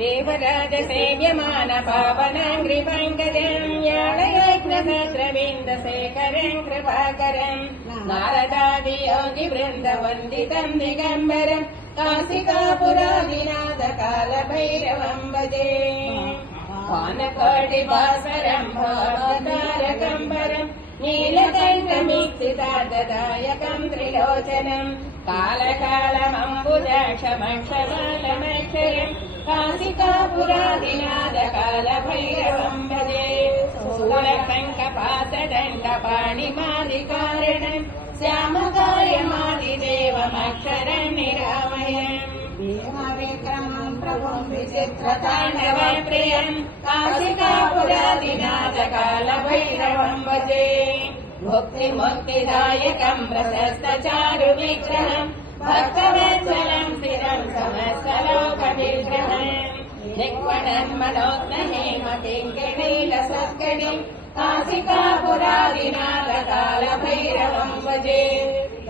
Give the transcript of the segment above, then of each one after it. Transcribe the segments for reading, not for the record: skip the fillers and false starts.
देवराज सेव्यमान पावनाङ्घ्रिपङ्कजम् याळयज्ञसहस्रबिन्दशेखरम् कृपाकरम् नारदादि योगिवृन्दवन्दितम् दिगम्बरम् काशिकापुरादिनाथ कालभैरवम् भजे पानकोटिभास्वरम् भावतारकम्बरम् नीलकण्ठमीक्षितार्थदायकम् त्रिलोचनम् कालकालमम्बुजाक्षमक्षमालमक्षरम् काशिकापुरादिनाथ कालभैरवम् भजे शूलकङ्कपातदण्डपाणिमादिकारणम् श्यामकायमादिदेवमक्षरम् निरामयम् भीमविक्रमम् प्रभुम् विचित्रताण्डवप्रियम् काशिकापुरादिनाथ कालभैरवम् भजे मुक्तिमुक्तिदायकम् प्रशस्तचारुविग्रहम् भक्तवत्सलम् स्थिरम् समस्तलोकविग्रहम् निक्वणन्मनोत्नहेमकिङ्किणीलसत्कणिम् काशिकापुरादिनाथ कालभैरवम् भजे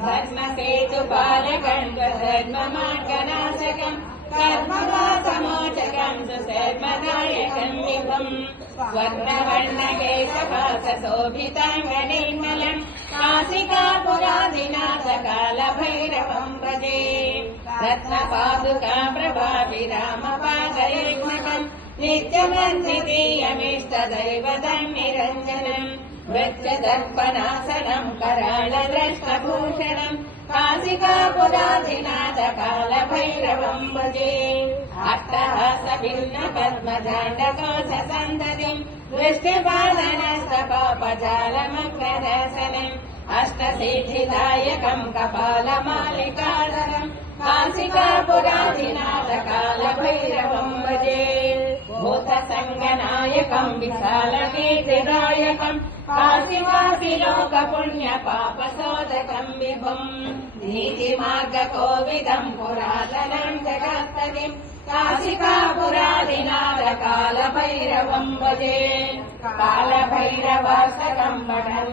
धर्मसेतुपालकम् धर्ममार्गनाशकम् कर्मवासमोचकम् सुधर्मदायकम् विभुम् स्वर्णवर्णकेशभासशोभिताङ्गनिर्मलम् काशिकापुरादिनाथ कालभैरवम् भजे रत्नपादुका प्रभाभिरामपादयुग्मकम् नित्यमन्दितीयमिष्टदैवतम् निरञ्जनम् वृक्षदर्पणासनम् कराळद्रष्टभूषणम् काशिकापुरादिनाथ कालभैरवम् भजे अट्टहासभिन्नपद्मजाण्डकोशसन्ततिम् वृष्टिपादनस्तपापजालमग्रदर्शनम् अष्टसिद्धिदायकम् कपालमालिकाधरम् काशिकापुरादिनाथ कालभैरवम् भजे भूतसङ्गनायकम् विशालकीर्तिदायकम् काशिकाशिलोकपुण्यपापशोधकम् विभुम् नीतिमार्गकोविदम् पुरातनम् जगत्पतिम् काशिकापुरादिनाथ कालभैरवम् भजे कालभैरवाष्टकम् पठन्